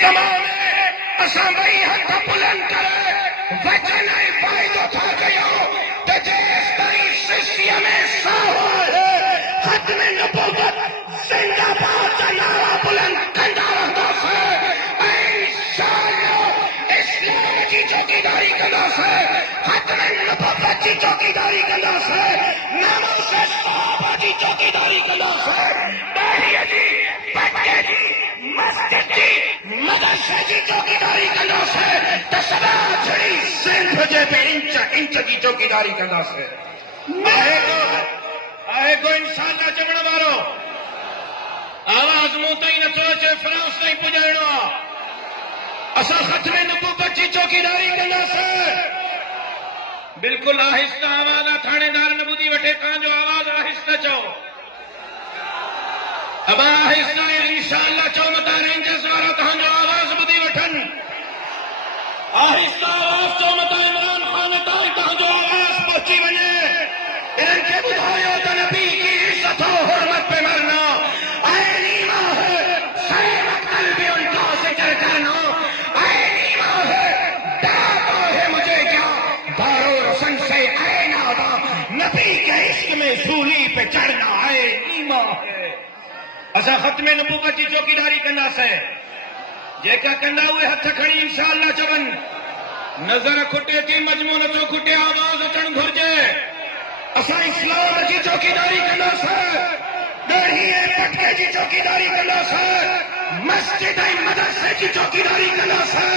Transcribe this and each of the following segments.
ज़माने असां ॿई हथ बुलंद करे वचन ऐं फ़ाइदो था कयूं त जेसिताईं शिष्य में साहु आहे ख़त्म नबूवत ज़िंदाबाद जा नारा बुलंद कंदा रहंदासीं ऐं इंशाअल्लाह इस्लाम जी चौकीदारी कंदासीं, ख़त्म नबूवत जी चौकीदारी कंदासीं, नामूस सहाबा जी चौकीदारी कंदासीं, दाढ़ीअ जी, पटे जी, मस्जिद जी, मदरसे जी चौकीदारी कंदासीं त सदा जहिड़ी सिंध जे बि इंच इंच जी चौकीदारी कंदासीं। आहे को इंशाअल्लाह चवण वारो आवाज़ मूं ताईं नथो अचे, फ्रांस ताईं पुॼाइणो आहे। असां ख़त्म नबूवत जी चौकीदारी कंदासीं। बिल्कुलु आहिस्ता आवाज़ आहे, थाणेदार न ॿुधी वठे, तव्हांजो आवाज़ आहिस्ता चओ। अब आहिस्ता इंशाअल्लाह चओ, मता रेंजर्स वारा तव्हांजो आवाज़ ॿुधी वठनि। आहिस्ता आवाज़ चओ, मता इमरान ख़ान ताईं तव्हांजो आवाज़ पहुची वञे। इन्हनि खे ॿुधायो त नबी की इज़्ज़त और हुर्मत पे मरना ऐं नीमा है सैर क़ल्ब उनका ज़िक्र करना, ऐं नीमा है दाता है मुझे क्या दारो रसन से ऐ नादा, नबी के इश्क में सूली पे चढ़ना है नीमा है। असां ख़त्म नबूवत जी चौकीदारी कंदासीं। जेका कंदा उहे हथ खणी इंशाअल्लाह चवनि। नज़र खुटे थी, मजमू नथो खुटे, आवाज़ अचणु घुरिजे। असां इस्लाम जी चौकीदारी कंदासीं, ॾही ऐं पटे जी चौकीदारी कंदासीं, मस्जिद ऐं मदरसे जी चौकीदारी कंदासीं,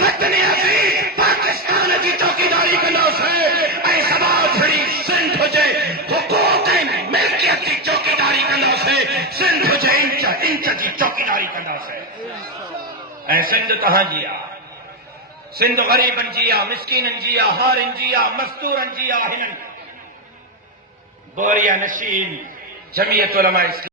वतन अज़ीज़ पाकिस्तान जी चौकीदारी कंदासीं, ऐं सभा जहिड़ी सिंध हुजे हुकूक ऐं मिल्कियत जी चौकीदारी कंदासीं, सिंध हुजे इंच इंच जी चौकीदारी कंदासीं। ऐं सिंध तव्हांजी आहे, सिंध ग़रीबनि जी आहे, मिस्कीननि जी आहे, हारियुनि जी आहे, मज़दूरनि जी आहे। हिननि बोरिया नशीन जमीयत उलमा इस्लाम